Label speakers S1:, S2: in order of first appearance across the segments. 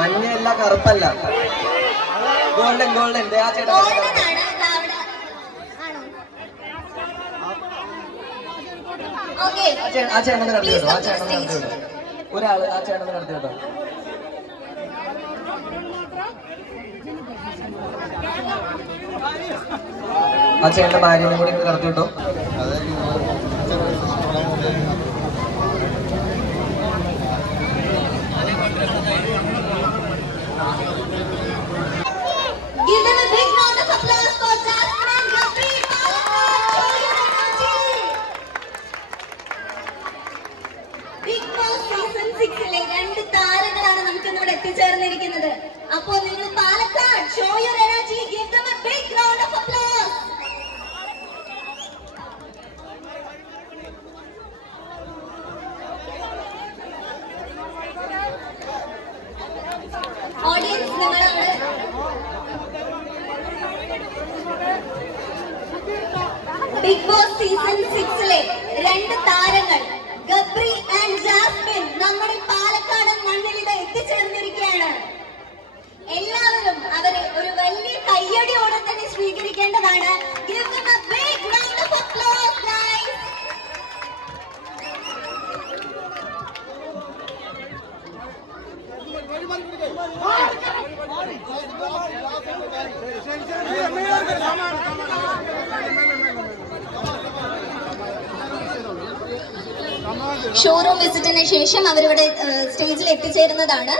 S1: മഞ്ഞയല്ല കറുപ്പല്ല. Golden golden ആ ചേട്ടാ ആ ചേ- ആ ചേട്ടനെ നടത്തി വിട്ടോ ആ ചേട്ടനെ നടത്തി വിട്ടോ ഒരാൾ ആ ചേട്ടനെ നടത്തി കേട്ടോ ആ ചേട്ടന്റെ ഭാര്യനെ കൂടി നടത്തി വിട്ടോ
S2: Give സീസൺ സിക്സിലെ രണ്ട് താരങ്ങളാണ് നമുക്ക് ഇന്നിവിടെ എത്തിച്ചേർന്നിരിക്കുന്നത്. അപ്പോൾ നിങ്ങൾ Palakkad show your energy give them a big round of applause audience നിങ്ങളവിടെ ബിഗ് ബോസ് സീസൺ സിക്സിലെ രണ്ട് താരങ്ങൾ നമ്മുടെ പാലക്കാടൻ മണ്ണിൽ ഇത് എത്തിച്ചേർന്നിരിക്കുകയാണ്. എല്ലാവരും അവരെ ഒരു വലിയ കയ്യടിയോടെ തന്നെ സ്വീകരിക്കേണ്ടതാണ്. Give them ഷോറൂം വിസിറ്റിന് ശേഷം അവരിവിടെ സ്റ്റേജിൽ എത്തിച്ചേരുന്നതാണ്.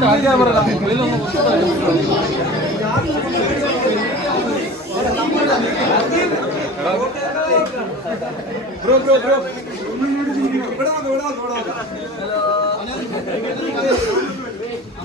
S3: മാറി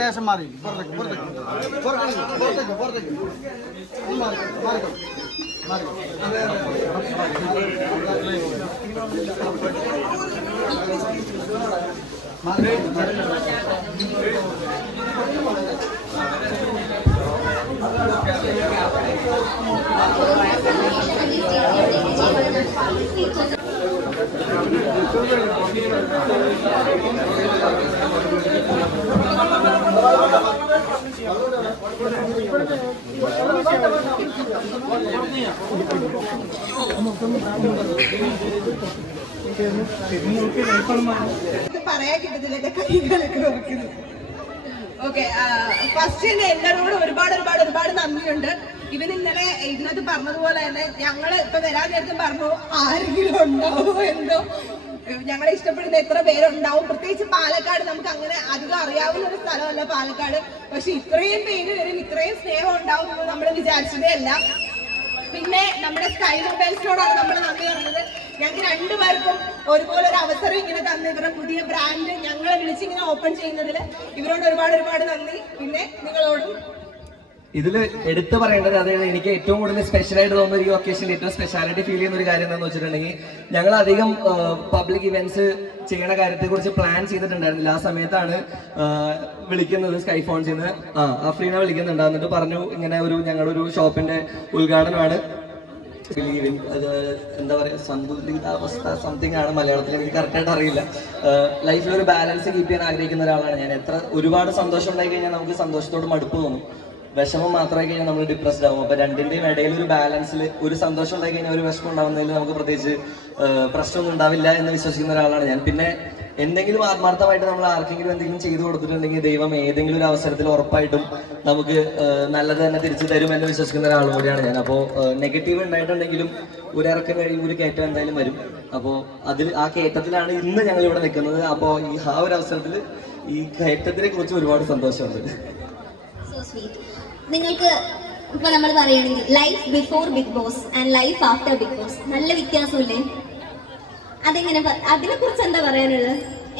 S3: ಲೇಷನ್ ಮಾರಿ ಬರ್ಬೇಕು ಬರ್ಬೇಕು ಬರ್ಬೇಕು ಬರ್ಬೇಕು ಮಾರಿ ಮಾರಿ
S4: ಮಾರಿ പറയാൻ ഓക്കെ ഫസ്റ്റ് തന്നെ എല്ലാവരോടും ഒരുപാട് ഒരുപാട് ഒരുപാട് നന്ദിയുണ്ട്. ഇവൻ ഇന്നലെ ഇതിനകത്ത് പറഞ്ഞതുപോലെ തന്നെ ഞങ്ങൾ ഇപ്പൊ വരാൻ നേരത്തും പറഞ്ഞു ആരെങ്കിലും ഉണ്ടാവോ എന്തോ? ഞങ്ങളെ ഇഷ്ടപ്പെടുന്ന എത്ര പേരുണ്ടാവും. പ്രത്യേകിച്ച് പാലക്കാട് നമുക്ക് അങ്ങനെ അധികം അറിയാവുന്ന ഒരു സ്ഥലമല്ല പാലക്കാട്. പക്ഷെ ഇത്രയും പേര് വരും ഇത്രയും സ്നേഹം ഉണ്ടാവും എന്ന് നമ്മൾ വിചാരിച്ചതേ അല്ല പിന്നെ നമ്മുടെ സ്കൈ മൊബൈൽസിനോടാണ് നമ്മൾ നന്ദി പറഞ്ഞത്. ഞങ്ങൾക്ക് രണ്ടുപേർക്കും ഒരുപോലെ ഒരു അവസരം ഇങ്ങനെ തന്നു ഇവരുടെ പുതിയ ബ്രാൻഡ് ഞങ്ങളെ വിളിച്ച് ഇങ്ങനെ ഓപ്പൺ ചെയ്യുന്നതിൽ ഇവരോട് ഒരുപാട് ഒരുപാട് നന്ദി.
S1: ഇതിൽ എടുത്തു പറയേണ്ടത് അതായത് എനിക്ക് ഏറ്റവും കൂടുതൽ സ്പെഷ്യൽ ആയിട്ട് തോന്നുന്ന ഒരു ഒക്കേഷനിൽ ഏറ്റവും സ്പെഷ്യാലിറ്റി ഫീൽ ചെയ്യുന്ന ഒരു കാര്യം എന്താണെന്ന് വെച്ചിട്ടുണ്ടെങ്കിൽ ഞങ്ങൾ അധികം പബ്ലിക് ഇവന്റ്സ് ചെയ്യണ കാര്യത്തെ കുറിച്ച് പ്ലാൻ ചെയ്തിട്ടുണ്ടായിരുന്നില്ല. ആ സമയത്താണ് വിളിക്കുന്നത് സ്കൈ ഫോൺസിൽ നിന്ന് ആ അഫ്രീനെ വിളിക്കുന്നുണ്ട്. എന്നിട്ട് പറഞ്ഞു ഇങ്ങനെ ഒരു ഞങ്ങളുടെ ഒരു ഷോപ്പിന്റെ ഉദ്ഘാടനമാണ്. എന്താ പറയാ സന്തുലിതാവസ്ഥ സംതിങ് ആണ് മലയാളത്തിൽ എനിക്ക് കറക്റ്റ് ആയിട്ട് അറിയില്ല. ലൈഫിൽ ഒരു ബാലൻസ് കീപ്പ് ചെയ്യാൻ ആഗ്രഹിക്കുന്ന ഒരാളാണ് ഞാൻ. എത്ര ഒരുപാട് സന്തോഷം ഉണ്ടായി കഴിഞ്ഞാൽ നമുക്ക് സന്തോഷത്തോട് മടുപ്പ് തോന്നും. വിഷമം മാത്രമായി കഴിഞ്ഞാൽ നമ്മൾ ഡിപ്രസ്ഡ് ആവും. അപ്പോൾ രണ്ടിന്റെയും ഇടയിൽ ഒരു ബാലൻസിൽ ഒരു സന്തോഷം ഉണ്ടായി കഴിഞ്ഞാൽ ഒരു വിഷമം ഉണ്ടാവുന്നതിൽ നമുക്ക് പ്രത്യേകിച്ച് പ്രശ്നമൊന്നും ഉണ്ടാവില്ല എന്ന് വിശ്വസിക്കുന്ന ഒരാളാണ് ഞാൻ. പിന്നെ എന്തെങ്കിലും ആത്മാർത്ഥമായിട്ട് നമ്മൾ ആർക്കെങ്കിലും എന്തെങ്കിലും ചെയ്തു കൊടുത്തിട്ടുണ്ടെങ്കിൽ ദൈവം ഏതെങ്കിലും ഒരു അവസരത്തിൽ ഉറപ്പായിട്ടും നമുക്ക് നല്ലത് തന്നെ തിരിച്ചു തരുമെന്ന് വിശ്വസിക്കുന്ന ഒരാൾ കൂടിയാണ് ഞാൻ. അപ്പോൾ നെഗറ്റീവ് ഉണ്ടായിട്ടുണ്ടെങ്കിലും ഒരു ഇറക്കം കഴിയും ഒരു കയറ്റം എന്തായാലും വരും. അപ്പോൾ അതിൽ ആ കയറ്റത്തിലാണ് ഇന്ന് ഞങ്ങൾ ഇവിടെ നിൽക്കുന്നത്. അപ്പോൾ ഈ ആ ഒരു അവസരത്തിൽ ഈ കയറ്റത്തിനെ കുറിച്ച് ഒരുപാട് സന്തോഷമുണ്ട്.
S2: സ്വീറ്റ് നിങ്ങൾക്ക് ഇപ്പൊ നമ്മൾ പറയുകയാണെങ്കിൽ life before Bigg Boss and life after Bigg Boss നല്ല വ്യത്യാസമില്ലേ? അതെങ്ങനെ അതിനെ കുറിച്ച് എന്താ പറയാനുള്ളത്?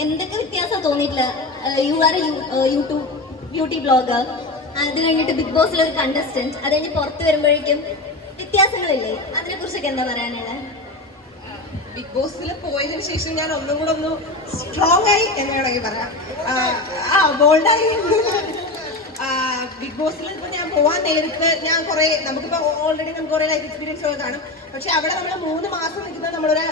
S2: എന്തൊക്കെ വ്യത്യാസം തോന്നിയിട്ടില്ല? You are YouTube beauty blogger അത് കഴിഞ്ഞിട്ട് ബിഗ് ബോസിൽ ഒരു കണ്ടസ്റ്റന്റ് അത് കഴിഞ്ഞ് പുറത്ത് വരുമ്പോഴേക്കും വ്യത്യാസം വ്യത്യാസങ്ങളില്ലേ? അതിനെ കുറിച്ചൊക്കെ എന്താ പറയാനുള്ളത്?
S4: ബിഗ് ബോസിൽ പോയതിനു ശേഷം ഞാൻ ഒന്നും കൂടെ ഒന്ന് സ്ട്രോങ് ആയി എന്ന് വേണമെങ്കിൽ പറയാം. ആ ബോൾഡായി ബിഗ് ബോസിൽ ഇപ്പൊ ഞാൻ പോവാൻ നേരത്ത് ഞാൻ കുറെ നമുക്കിപ്പോ ഓൾറെഡി നമുക്ക് കുറെ ലൈഫ് എക്സ്പീരിയൻസ് ഒക്കെ കാണും. പക്ഷെ അവിടെ നമ്മൾ മൂന്ന് മാസം നിൽക്കുന്ന നമ്മളൊരു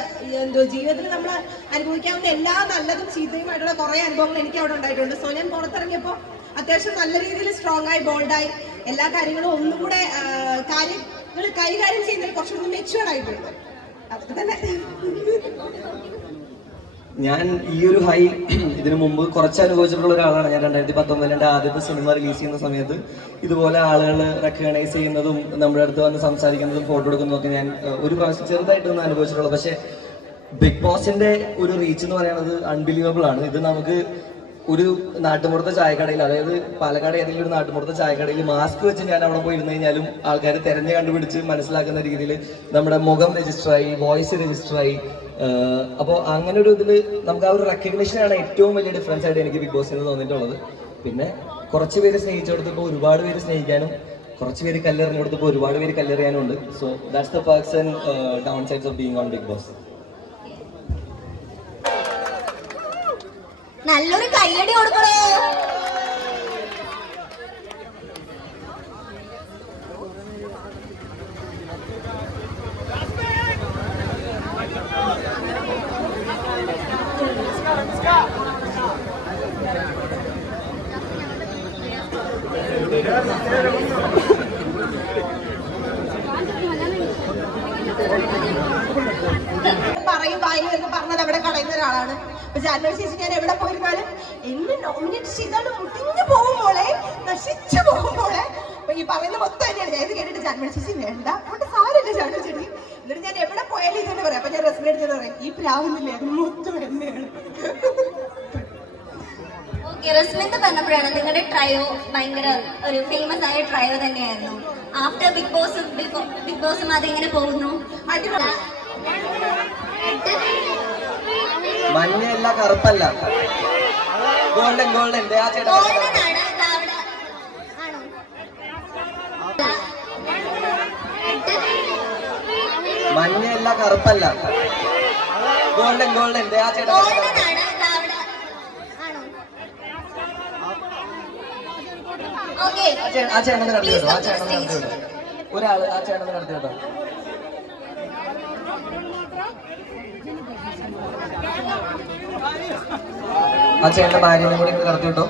S4: എന്തോ ജീവിതത്തിൽ നമ്മൾ അനുഭവിക്കാവുന്ന എല്ലാ നല്ലതും ചീത്തയുമായിട്ടുള്ള കുറെ അനുഭവങ്ങൾ എനിക്ക് അവിടെ ഉണ്ടായിട്ടുണ്ട്. സോ ഞാൻ പുറത്തിറങ്ങിയപ്പോൾ അത്യാവശ്യം നല്ല രീതിയിൽ സ്ട്രോങ് ആയി ബോൾഡായി എല്ലാ കാര്യങ്ങളും ഒന്നും കൂടെ കാര്യങ്ങൾ കൈകാര്യം ചെയ്യുന്നതിൽ കുറച്ചുകൂടി മെച്ചുവേർഡ് ആയിട്ടുണ്ട്. അതൊക്കെ തന്നെ.
S1: ഞാൻ ഈ ഒരു ഹൈ ഇതിനു മുമ്പ് കുറച്ച് അനുഭവിച്ചിട്ടുള്ള ഒരാളാണ്. ഞാൻ രണ്ടായിരത്തി പത്തൊമ്പതിൽ എന്റെ ആദ്യത്തെ സിനിമ റിലീസ് ചെയ്യുന്ന സമയത്ത് ഇതുപോലെ ആളുകൾ റെക്കഗ്നൈസ് ചെയ്യുന്നതും നമ്മുടെ അടുത്ത് വന്ന് സംസാരിക്കുന്നതും ഫോട്ടോ എടുക്കുന്നതും ഒക്കെ ഞാൻ ഒരു പ്രാവശ്യം ചെറുതായിട്ടൊന്നും അനുഭവിച്ചിട്ടുള്ളൂ. പക്ഷേ ബിഗ് ബോസിന്റെ ഒരു റീച്ച് എന്ന് പറയുന്നത് അൺബിലീവബിൾ ആണ്. ഇത് നമുക്ക് ഒരു നാട്ടുമ്പുറത്തെ ചായക്കടയിൽ അതായത് പാലക്കാട് ഏതെങ്കിലും ഒരു നാട്ടുമ്പുറത്തെ ചായക്കടയിൽ മാസ്ക് വെച്ച് ഞാൻ അവിടെ പോയി ഇരുന്ന് കഴിഞ്ഞാലും ആൾക്കാർ തിരഞ്ഞു കണ്ടുപിടിച്ച് മനസ്സിലാക്കുന്ന രീതിയിൽ നമ്മുടെ മുഖം രജിസ്റ്റർ ആയി വോയിസ് രജിസ്റ്റർ ആയി അപ്പോൾ അങ്ങനെ ഒരു ഇതിൽ നമുക്ക് ആ ഒരു റെക്കഗ്നേഷനാണ് ഏറ്റവും വലിയ ഡിഫറൻസ് ആയിട്ട് എനിക്ക് ബിഗ് ബോസിന് തോന്നിയിട്ടുള്ളത്. പിന്നെ കുറച്ച് പേര് സ്നേഹിച്ചെടുത്തപ്പോൾ ഒരുപാട് പേര് സ്നേഹിക്കാനും കുറച്ച് പേര് കല്ലെറിഞ്ഞെടുത്തപ്പോൾ ഒരുപാട് പേര് കല്ലെറിയാനും ഉണ്ട് so that's the person and down sides of being on Bigg Boss
S2: നല്ലൊരു കയ്യടി കൊടുക്കണോ.
S4: പറയും വായിൽ എന്ന് പറഞ്ഞത് അവിടെ കളയുന്ന ഒരാളാണ്? ജാനുവരി ചേച്ചി ഞാൻ എവിടെ പോയിരുന്നാലും എന്നെ നോമിനേറ്റ് ചെയ്താലും മുടിഞ്ഞു പോകും മോളെ നശിച്ചു പോകും മോളെ. അപ്പൊ ഈ പറയുന്ന മൊത്തം തന്നെയാണ്. ഞാൻ ഇത് കേട്ടിട്ട് ജാൻവരി ചേച്ചി വേണ്ട അവിടെ സാരമില്ല ജാനുവരി ചേച്ചി എന്നിട്ട് ഞാൻ എവിടെ പോയാലും ഇത് തന്നെ പറയാം. അപ്പൊ ഞാൻ റെസ്മിനെ എടുത്തിട്ട് പറയും ഈ പ്രാവുന്നില്ലേ? അത് മൊത്തം എന്നെയാണ്.
S2: ഓക്കെ റസ്മിന്ത് പറഞ്ഞപ്പോഴാണ് നിങ്ങളുടെ ട്രയോ ഭയങ്കര ഒരു ഫേമസ് ആയ ട്രയോ തന്നെയായിരുന്നു. ആഫ്റ്റർ ബിഗ് ബോസ് ബിഗ് ബോസും അതെങ്ങനെ പോകുന്നു?
S4: അത്
S1: മഞ്ഞയല്ല കറുപ്പല്ല. ഗോൾഡൻ ഗോൾഡൻ മഞ്ഞയല്ല കറുപ്പല്ല. ഗോൾഡൻ ഗോൾഡൻ ആ ചേട്ടാ
S2: ഗോൾഡൻ ആണ് ദാ അവിടെ ആണോ ഓക്കെ
S1: ആ ചേ- ആ നടത്തി ചേട്ടൻ നടത്തി ഒരാൾ ആ ചേട്ടൻ നടത്തി വിട്ടോ ആ ചേട്ടന്റെ ഭാര്യനെ കൂടി നടത്തി വിട്ടോ